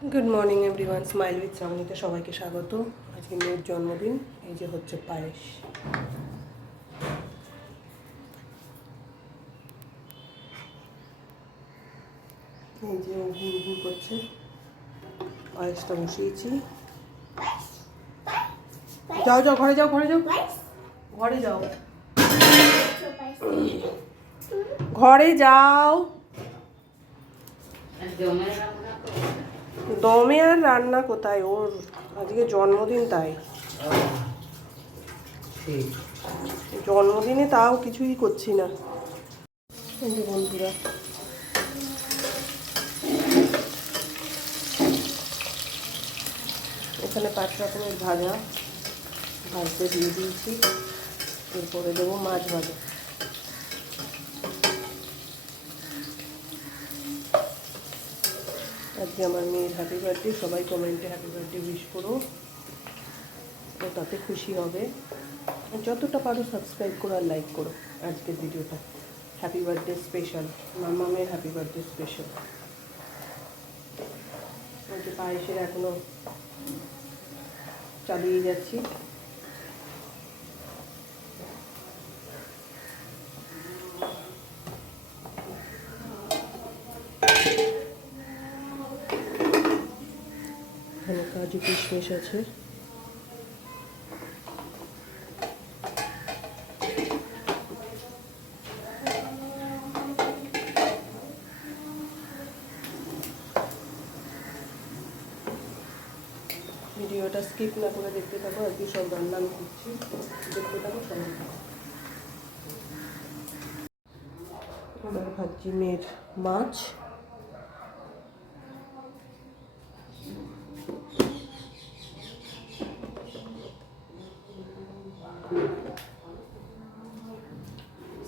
Good morning everyone, smile with শ্রাবণীতে সবাইকে স্বাগত। আজকে মেয়ের জন্মদিন। এই যে হচ্ছে পায়েস। এই যে গুড় গুড় করছে, পায়েসটা বসিয়েছি। যাও যাও, ঘরে যাও, ঘরে যাও, ঘরে যাও, ঘরে যাও। দমে আর রান্না কোথায়, ওর আজকে জন্মদিন, তাই জন্মদিনে তাও কিছুই করছি না। এই যে বন্ধুরা, এখানে 5 রকমের ভাজা ভাজতে দিয়ে দিয়েছি। এরপরে দেবো মাছ ভাজা। আজকে আমার মেয়ের হ্যাপি বার্থডে। সবাই কমেন্টে হ্যাপি বার্থডে উইশ করো, ও তাতে খুশি হবে। যতটা পারো সাবস্ক্রাইব করো আর লাইক করো আজকের ভিডিওটা। হ্যাপি বার্থডে স্পেশাল, মামামের হ্যাপি বার্থডে স্পেশাল। ওই পায়েসের এখনও চালিয়ে যাচ্ছি। এখানে কাজু কিশমিশ আছে। ভিডিওটা স্কিপ না করে দেখতে থাকো, আজকে সব রান্না আমি করছি, দেখতে থাকো সঙ্গে থাকো। এবার ভাবছি মেয়ের মাছ।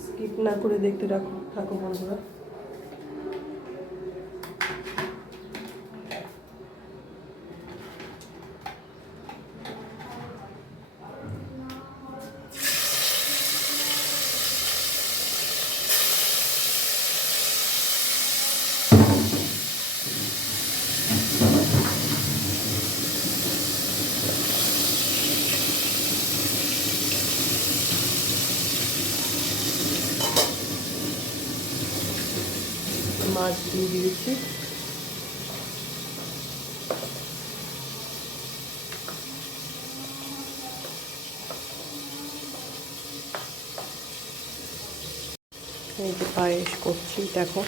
স্কিপ না করে দেখতে থাকো বন্ধুরা। মাছ দিয়ে দিয়েছি। এই যে পায়েস করছি, দেখো।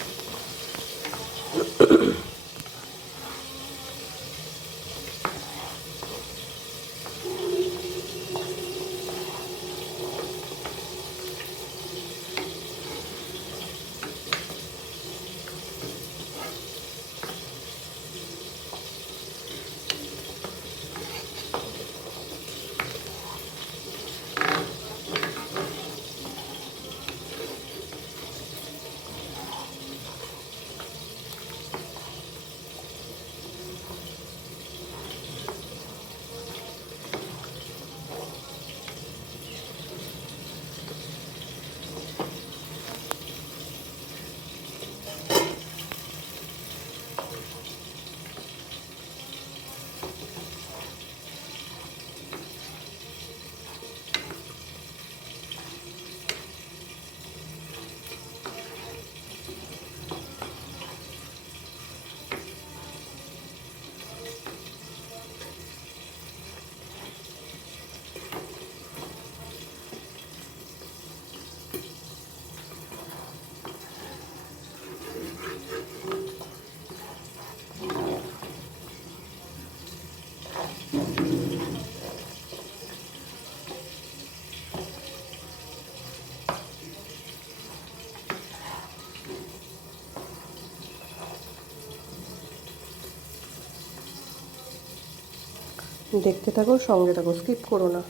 দেখতে থাকো, সঙ্গে থাকো, স্কিপ করো না।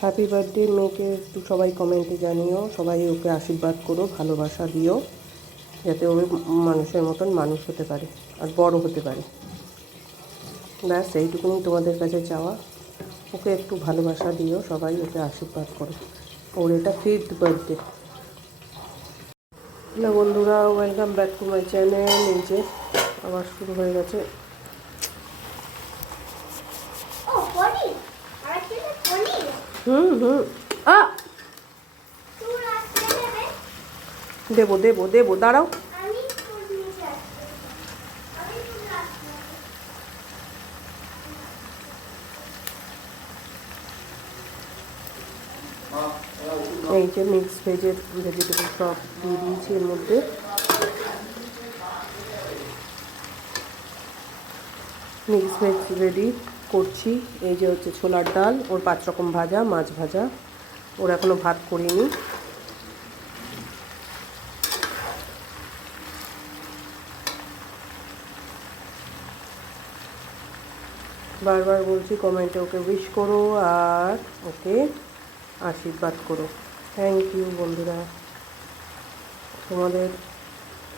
হ্যাপি বার্থডে মেয়েকে একটু সবাই কমেন্টে জানিও, সবাই ওকে আশীর্বাদ করো, ভালোবাসা দিও, যাতে ও মানুষের মতন মানুষ হতে পারে আর বড় হতে পারে। ব্যাস এইটুকুনি তোমাদের কাছে চাওয়া। ওকে একটু ভালোবাসা দিও, সবাই ওকে আশীর্বাদ করো। ওর এটা 5th বার্থডে। না বন্ধুরা, welcome back to my channel. এই যে আবার শুরু হয়ে গেছে হুম হুম। আ দেবো দেবো দেবো, দাঁড়াও। এই যে মিক্স ভেজের ভেজিটেবল সব দিয়ে দিয়েছি এর মধ্যে। মিক্স ভেজ রেডি করছি। এই যে হচ্ছে ছোলার ডাল, ওর 5 রকম ভাজা, মাছ ভাজা, ওর এখনও ভাত করিনি। বারবার বলছি কমেন্টে ওকে উইশ করো আর ওকে আশীর্বাদ করো। থ্যাংক ইউ বন্ধুরা, তোমাদের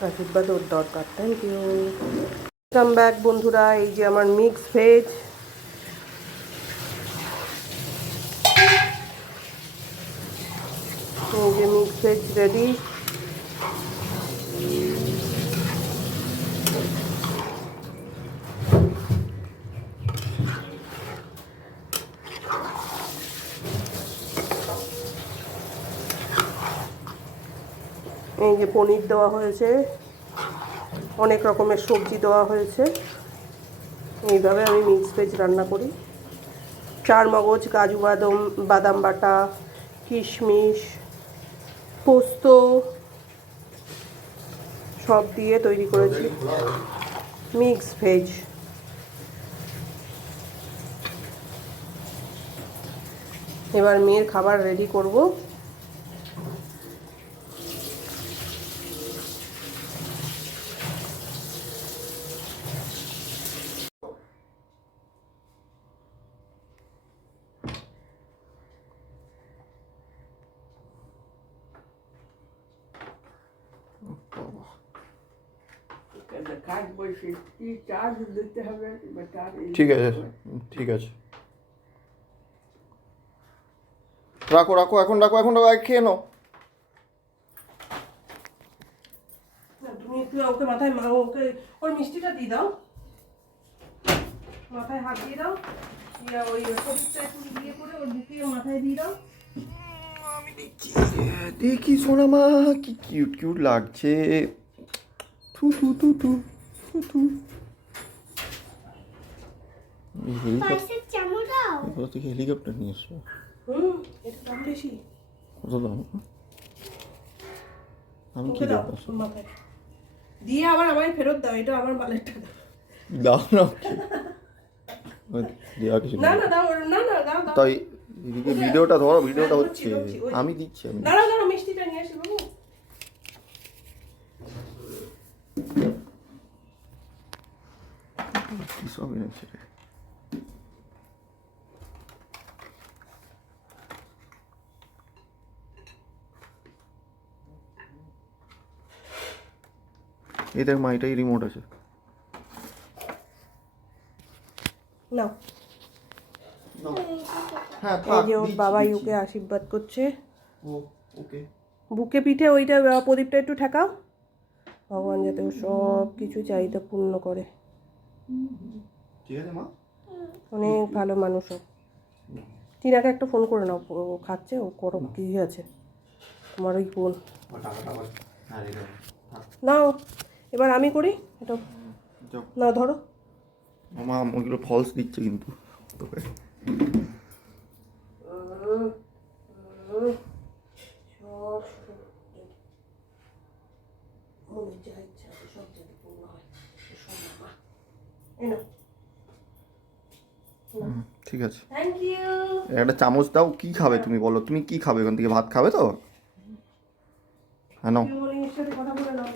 আশীর্বাদ ওর দরকার। Thank you. কাম ব্যাক বন্ধুরা, এই যে আমার মিক্স ভেজ, এই যে মিক্স ভেজ রেডি। এই যে পনির দেওয়া হয়েছে, অনেক রকমের সবজি দেওয়া হয়েছে। এইভাবে আমি মিক্স ভেজ রান্না করি। চারমগজ, কাজু বাদাম, বাদাম বাটা, কিশমিশ, পোস্ত সব দিয়ে তৈরি করেছি মিক্স ভেজ। এবার মেয়ের খাবার রেডি করব। ঠিক আছে, ঠিক আছে, রাখো রাখো, এখন রাখো, এখন রাখো, খেয়ে নাও। তুমি একটু ওকে মাথায় ওকে ওর মিষ্টিটা দিয়ে দাও, মাথায় হাত দিয়ে দাও, ওই প্রদীপটা একটু দিয়ে করে ওর বুকে মাথায় দিয়ে দাও। আমি দেখছি, দেখি সোনা মা, কি কিউট কিউট লাগছে। থু থু থু থু থু থু। কোথা থেকে হেলিকপ্টার নিয়ে এসছো? এটা দাম বেশি। কত দাম? আমি কি দাও দেখবো? মাথায় দিয়ে আবার আমায় ফেরত দাও, এটা আমার মালের টাকা। দাও না, দেওয়া কিছু না নেই। না দাও, না না দাও দাও। তাই এদিকে ভিডিওটা ধরো, ভিডিওটা হ্যাঁ, হচ্ছে, ধরছি, ওই যে। আমি দিচ্ছি, আমি দাঁড়াও দাঁড়াও, মিষ্টিটা নিয়ে আসি বাবু। কি সব এনেছে রে? এই দেখ মা, এটাই রিমোট আছে। নাও। হ্যাঁ, এই যে ওর বাবাই ওকে আশীর্বাদ করছে। ওকে। বুকে পিঠে ওইটা প্রদীপটা একটু ঠেকাও। ভগবান যাতে ও সব কিছু চাহিদা পূর্ণ করে। ঠিক আছে মা। অনেক ভালো মানুষ ও। টিনাকে একটা ফোন করে নাও, ও খাচ্ছে, ও করো কি আছে তোমার ওই বোন। নাও এবার আমি করি এটা। না ধরো মামা, ওইগুলো ফলস দিচ্ছে কিন্তু তোকে। ঠিক আছে, থ্যাংক ইউ। একটা চামচ দাও। কি খাবে তুমি বলো? তুমি কি খাবে? ওখান থেকে ভাত খাবে তো? হ্যাঁ নাও। সাথে কথা বলে নাও।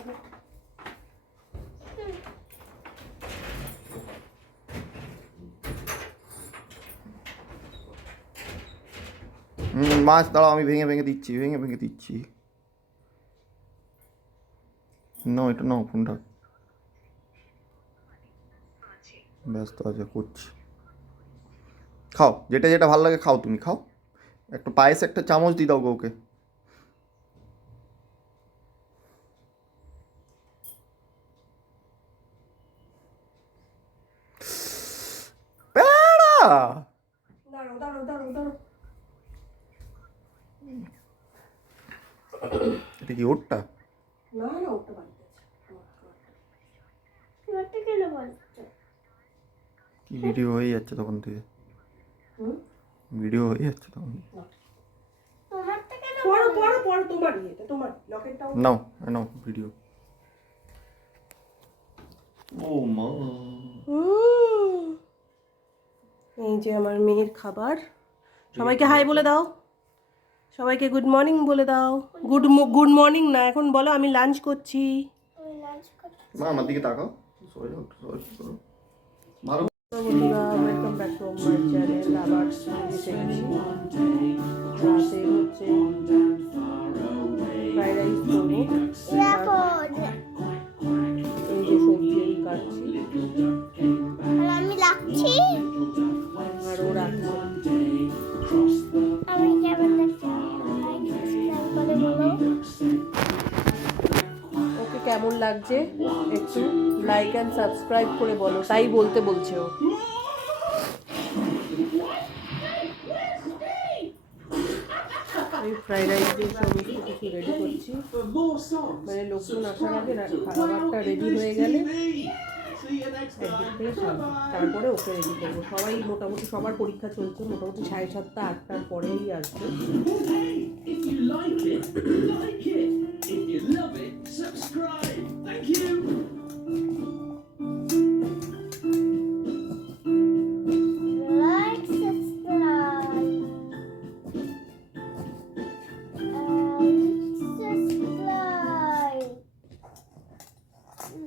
মাছ দাঁড়াও, আমি ভেঙে ভেঙে দিচ্ছি, ভেঙে ভেঙে দিচ্ছি। নাও, এটা নাও, ফোনটা ব্যস্ত আছে, করছি। খাও, যেটা যেটা ভালো লাগে খাও, তুমি খাও। একটা পায়েসে একটা চামচ দিয়ে দাও গো ওকে। প্যাড়া। দাঁড়াও দাঁড়াও দাঁড়াও দাঁড়াও। কি ওরটা? না না, ওটা বাড়িতে আছে। তোমারটা কেন বলছো? কি ভিডিও হয়ে যাচ্ছে তখন থেকে? হুম? ভিডিও হয়ে যাচ্ছে তখন। তোমারটা কেন? পড়ো পড়ো পড়ো, তোমারই এটা, তোমার লকেটটাও। নাও নাও ভিডিও। ও মা, এই যে আমার মেয়ের খাবার। সবাইকে হাই বলে দাও, সবাইকে গুড মর্নিং বলে দাও। গুড মর্নিং না, এখন বলো আমি লাঞ্চ করছি। আমি লাঞ্চ করছি। মা আমার দিকে তাকাও। সরে যাও, সরে করো। ভালো। বন্ধুরা, welcome back to my channel. আবার এসে গেছি। রাতে হচ্ছে ফ্রাইড রাইস করবো। দেখো, এই যে সবজি আমি কাটছি আর আমি রাখছি। আর ও রাখছে। আমি কেমন লাগছে? বলে বলো। ওকে কেমন লাগছে একটু লাইক অ্যান্ড সাবস্ক্রাইব করে বলো, তাই বলতে বলছে ও। আমি ফ্রাইড রাইসের সমস্ত কিছু রেডি করছি, মানে লোকজন আসার আগে খাবারটা রেডি হয়ে গেলে একদিক থেকে শান্তি। তারপরে ওকে রেডি করবো। সবাই মোটামুটি সবার পরীক্ষা চলছে, মোটামুটি 7:30 8টার পরেই আসবে। If you like it, like it. If you love it, subscribe. Thank you. Like, subscribe. Subscribe.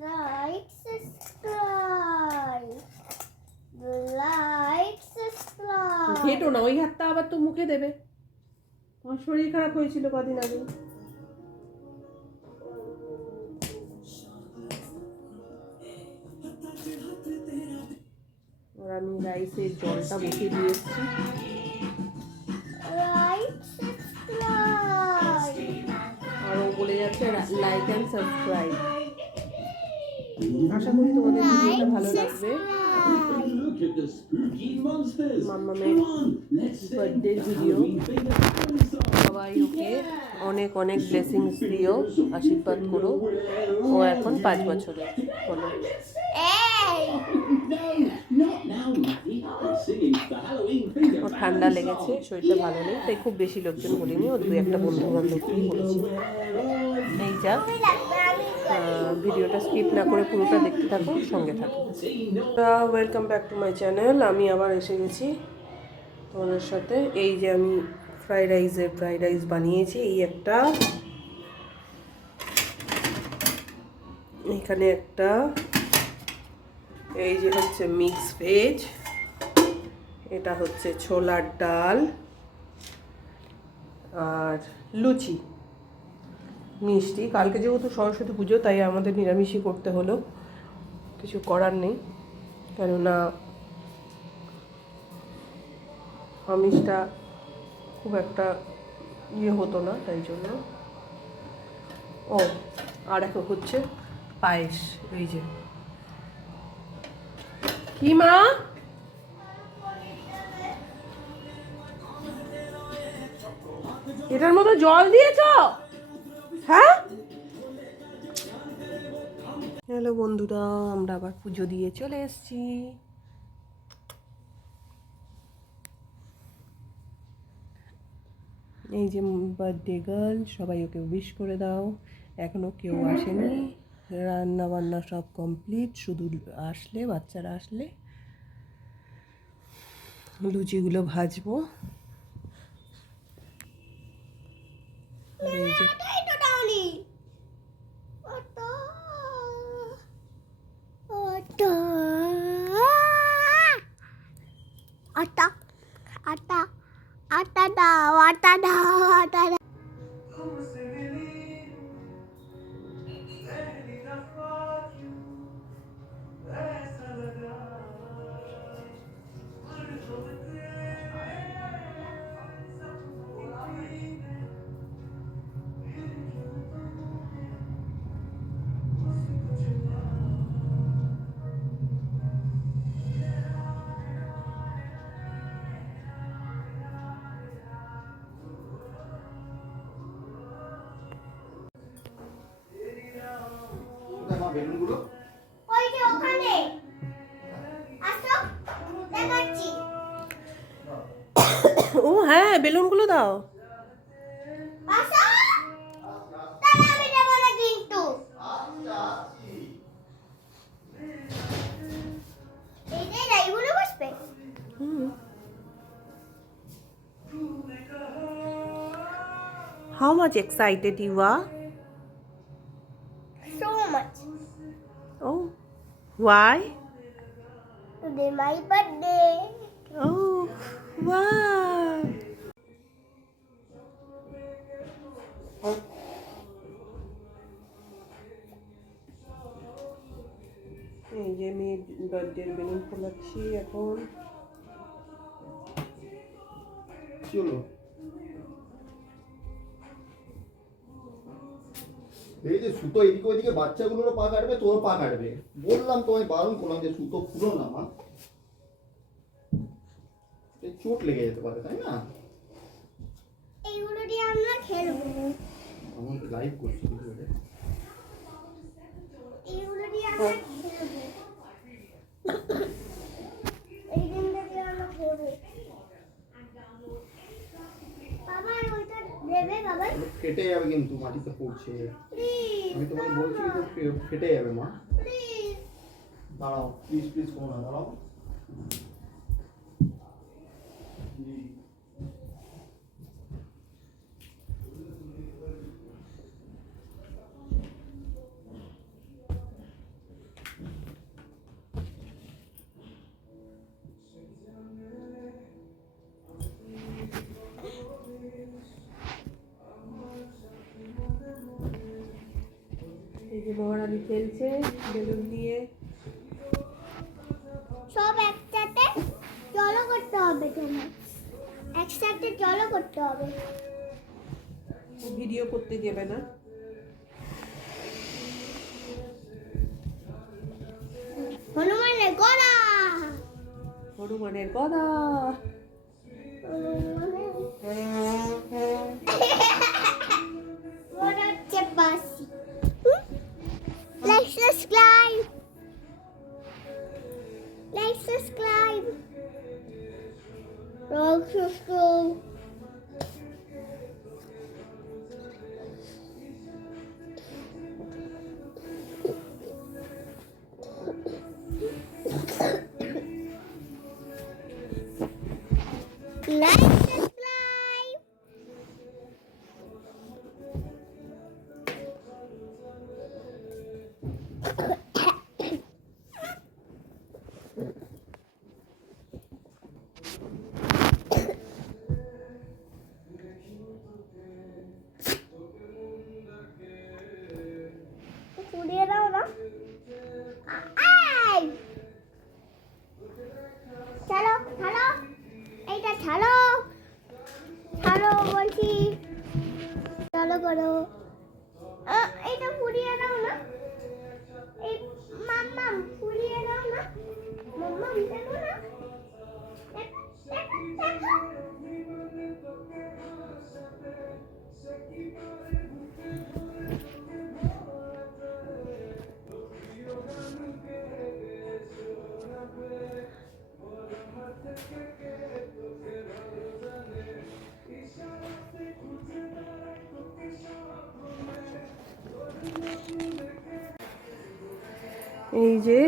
Like, subscribe. Like, subscribe. ঘেটো না, ওই হাতটা আবার তো মুখে দেবে। আমার শরীর খারাপ হয়েছিল কদিন আগে। আর আমি রাইসের জলটা বসিয়ে দিয়ে এসেছি। Like, subscribe. আর ও বলে যাচ্ছে লাইক অ্যান্ড সাবস্ক্রাইব। আশা করি তোমাদের ভিডিওটা ভালো লাগবে। Look at the spooky monsters. মাম্মামের Come on, let's sing birthday the video. Halloween theme song. সবাই ওকে অনেক অনেক ব্লেসিংস দিও, আশীর্বাদ করো। ও এখন 5 বছরের হলো। Hey! No, not now, Matty. We're singing the Halloween theme. ওর ঠান্ডা লেগেছে, শরীরটা ভালো নেই, তাই খুব বেশি লোকজন বলিনি, ও 2-1টা বন্ধু বান্ধবকেই বলেছি। এই যা, ভিডিওটা স্কিপ না করে পুরোটা দেখতে থাকো, সঙ্গে থাকো। Welcome back to my channel. আমি আবার এসে গেছি তোমাদের সাথে। এই যে আমি ফ্রাইড রাইস বানিয়েছি। এই একটা, এখানে একটা, এই যে হচ্ছে মিক্স ভেজ, এটা হচ্ছে ছোলার ডাল আর লুচি, মিষ্টি। কালকে যেহেতু সরস্বতী পুজো, তাই আমাদের নিরামিষই করতে হলো, কিছু করার নেই, কেননা আমিষটা খুব একটা হতো না, তাই জন্য। ও আর এক হচ্ছে পায়েস। এই যে কি মা, এটার মধ্যে জল দিয়েছ? হ্যাঁ। হ্যালো বন্ধুরা, আমরা আবার পুজো দিয়ে চলে এসেছি। এই যে বার্থডে গার্ল, সবাই ওকে উইশ করে দাও। এখনও কেউ আসেনি, রান্না বান্না সব কমপ্লিট, শুধু আসলে, বাচ্চারা আসলে লুচিগুলো ভাজবো। আর এই যে Ito Dolly. Oto. Oto. Ata. Ata. Ata daw. Ata daw. Ata daw. বেলুনগুলো ওই যে ওখানে আসো দেখাচ্ছি। ও হ্যাঁ, বেলুনগুলো দাও। আসো তাহলে আমি যাবো না কিন্তু। এই যে এইগুলো বসবে। How much excited you are? So much. Oh, why? Today my birthday. Oh, wow. এই যে আমি বার্থডের বেলুন ফোলাচ্ছি এখন। চলো এই যে সুতো এদিকে ওইদিকে বাচ্চাগুলোরও পা কাটবে, তোরও পা কাটবে। বললাম তোমায়, বারণ করলাম যে সুতো খুলো না মা, এই চোট লেগে যেতে পারে, তাই না? এইগুলো দিয়ে আমরা খেলবো। আমার লাইভ করছি ভিডিওতে। এইগুলো দিয়ে আমরা খেলবো। এই দিনটা দিয়ে আমরা খেলবো। বাবা ওইটা দেবে বাবা ফেটে যাবে কিন্তু, মাটিতে পড়ছে। প্লিজ। আমি তোমাকে বলছি তো ফেটে যাবে মা। প্লিজ। দাঁড়াও প্লিজ, প্লিজ করো না, দাঁড়াও। এই যে মহারানী খেলছে বেলুন দিয়ে। সব একসাথে জড়ো করতে হবে কেন? একসাথে জড়ো করতে হবে। ভিডিও করতে দেবে না। হনুমানের গদা। হনুমানের গদা। গদা হচ্ছে বাসি। Like, subscribe. Like, subscribe. Like, subscribe. Like, subscribe. পুড়িয়ে দাও না। আই ছাড়ো ছাড়ো, এইটা ছাড়ো ছাড়ো বলছি, ছাড়ো করো। এইটা পুড়িয়ে দাও না। এই মাম্মাম পুড়িয়ে দাও না। মাম্মাম দেখো না, দেখো দেখো দেখো। এই যে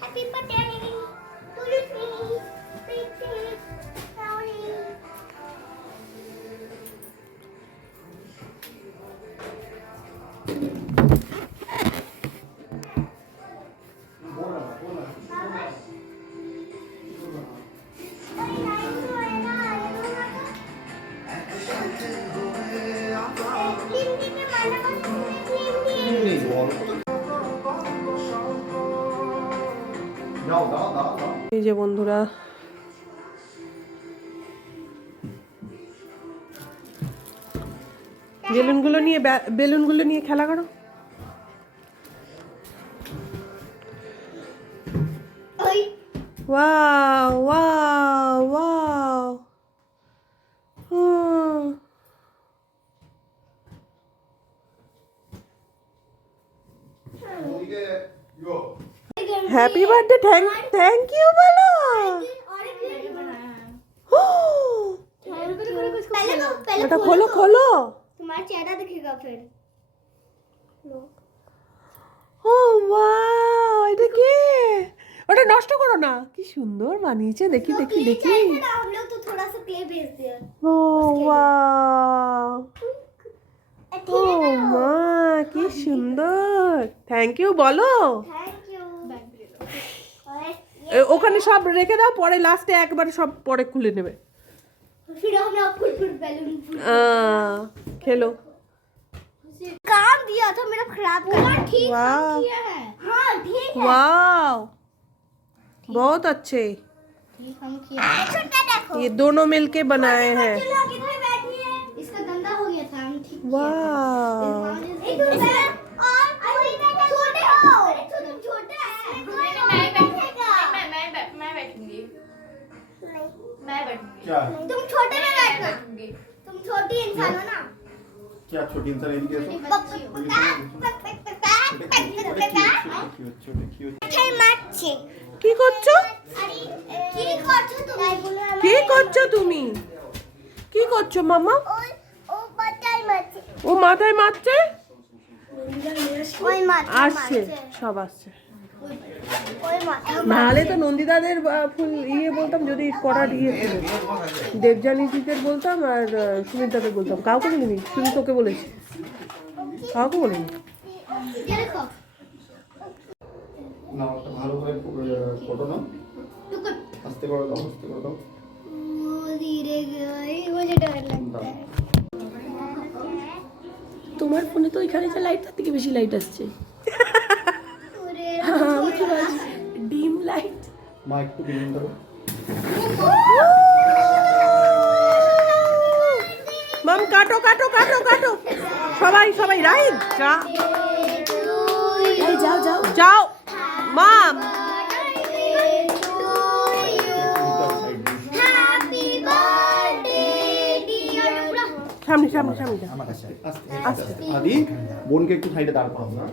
হ্যাপি বার্থডে তুলসী প্রীতি সরি। যাও দাও দাও দাও। এই যে বন্ধুরা বেলুনগুলো নিয়ে খেলা করো। Wow wow wow. Happy birthday, thank you বলো। पहले ওটা খোলো খোলো। तुम्हारा चेहरा दिखेगा फिर ও ওয়াও, এটা কি? ওটা নষ্ট করো না, কি সুন্দর বানিয়েছে, দেখি দেখি দেখি। ना हम लोग तो थोड़ा सा क्ले भेज दिया ও ওয়াও, ও মা কি সুন্দর, থ্যাংক ইউ বলো। थैंक यू ওখানে সব রেখে দাও, পরে লাস্টে একবারে সব পরে খুলে নেবে। फिर हमने फुल फुल बैलून खेलो। काम दिया था मेरा खराब कर ठीक वाह। किया है हाँ ठीक है वाओ, बहुत अच्छे, ठीक हम किया छोटा देखो ये दोनों मिलके बनाए हैं। चलो किधर बैठिए इसका गंदा हो गया था हम ठीक वाओ, एक और छोटे हो तुम छोटे हैं मैं बैठूंगी मैं बैठूंगी क्या तुम छोटे में बैठना तुम छोटी इंसान हो ना क्या छोटी इंसान है क्या মারছে কি করছো? কি করছো তুমি কি করছো তুমি? কি করছো মামা? ও বাচ্চাই মারছে ও মাথায় মারছে? ওই মাথা আসছে, সব আসছে। ওই মাথা নাহলে তো নন্দিতাদের ফুল ইয়ে বলতাম, যদি করার ইয়ে ছিল, দেবজানীদের বলতাম আর সুমিতাদের বলতাম। কাউকে বলিনি, শুধু তোকে বলেছি, কাউকে বলিনি। দেখো না ওটা ভালো করে ফটো নাও, আস্তে করে দাও, আস্তে করে দাও। धीरे गई मुझे डर लगता है তোমার ফোনে তো ওইখানে যে লাইট, তার থেকে বেশি লাইট আসছে। Dim light. মা একটু বিলিং করো। মাম কাটো কাটো কাটো কাটো, সবাই সবাই রাইট যা এই যাও যাও যাও মাম। সামনে সামনে সামনে যা। আস্তে আদি বোনকে একটু সাইডে দাঁড় করাও না।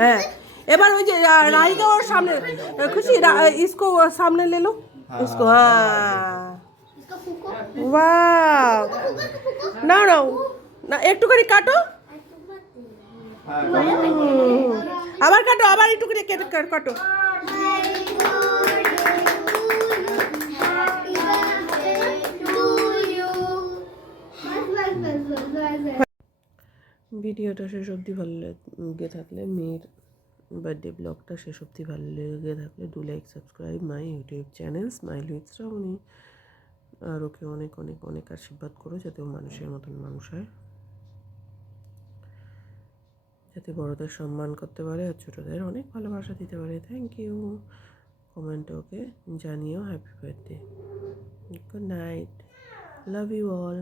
হ্যাঁ, এবার ওই যে রাহিকা ওর সামনে, খুশি इसको सामने ले लो, इसको हाँ वाह, নাও নাও না, একটু করে কাটো, আবার কাটো, আবার একটু করে কাটো। ভিডিওটা শেষ অবধি ভালো লেগে থাকলে, মেয়ের বার্থডে ব্লগটা শেষ অবধি ভালো লেগে থাকলে do like subscribe my YouTube channel smile with Shrabani. আর ওকে অনেক অনেক অনেক আশীর্বাদ করো, যাতে ও মানুষের মতন মানুষ হয়, যাতে বড়দের সম্মান করতে পারে আর ছোটদের অনেক ভালোবাসা দিতে পারে। থ্যাংক ইউ, কমেন্টে ওকে জানিও happy birthday, good night, love you all.